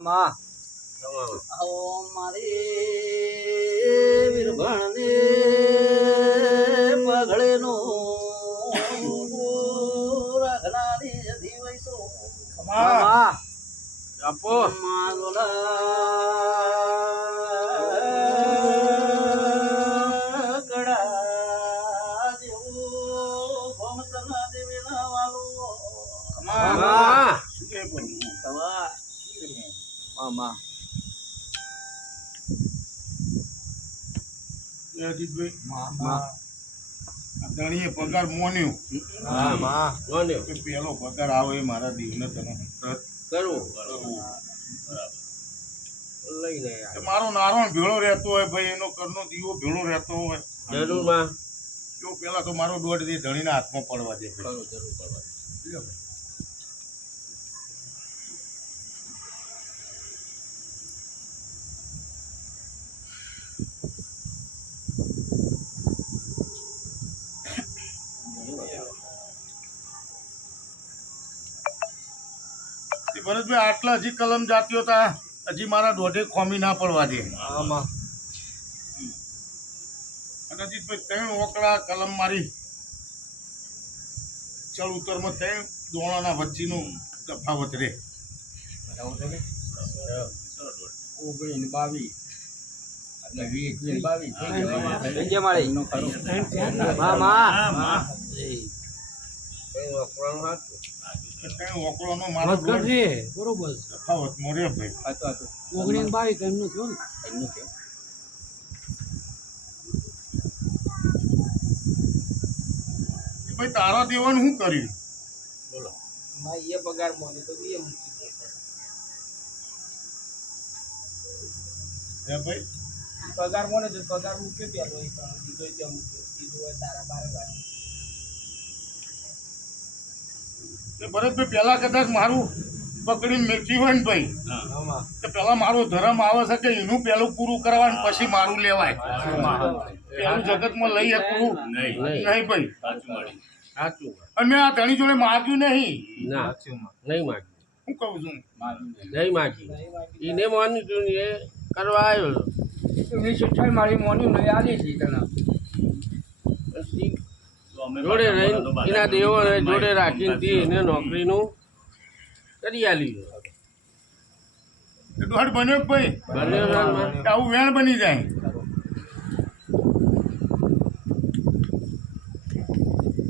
માં આવો મારી વીરભણને પગળેનો રાખનારી જતી વૈસો માં આપો ગડા જેવું ભમસના દેવીના વાલો માં ધણીએ પગાર મોન્યો પેલો પગાર આવે એ મારા દીવને તને મારો નારાયણ ભેળો રહેતો હોય ભાઈ, એનો કરનો દીવો ભેળો રહેતો હોય જો પેલા તો મારો દોઢ દે ધણીના હાથમાં પડવા દે. ભરતભાઈ આટલા હજી કલમ જાતીઓ તા હજી મારા દોઢે ખોમી ના પડવા દે. અને હજી ત્રણ ઓકળા કલમ મારી ચલ ઉત્તરમાં ત્રણ દોણાના વચ્ચેનું તફાવત રે. 22 ઓકળોનો મારો બરોબર તફાવત મોરે ભાઈ. 19 22 એમનું થયું ને ભાઈ તારા દેવાનું શું કર્યું? બોલો એ પગાર મોને તો એ ભાઈ પગાર મોને તો પગાર મૂકે પેલો એ પણ દીધો ત્યાં મૂકે દીધો તારા 12 ભરતભાઈ પેલા કદાચ મારું પકડીને મેચી હોય ને ભાઈ તો પેલા મારો ધર્મ આવે છે કે એનું પેલું પૂરું કરવાનું પછી મારું લેવાય. પેલું જગતમાં લઈએ પૂરું નહીં ભાઈ. અને મેં આ ધણી જોડે માગ્યું નહીં. હું કહું છું નહીં માગી એને માની તું એ કરવા આવ્યો 19 મારી મોની નહીં આલી છે તને જોડે રહીને એના દેવોને જોડે રાખીને એને નોકરીનું કરી આલ્યું. દોઢ બન્યો ભાઈ, આવું વેણ બની જાય.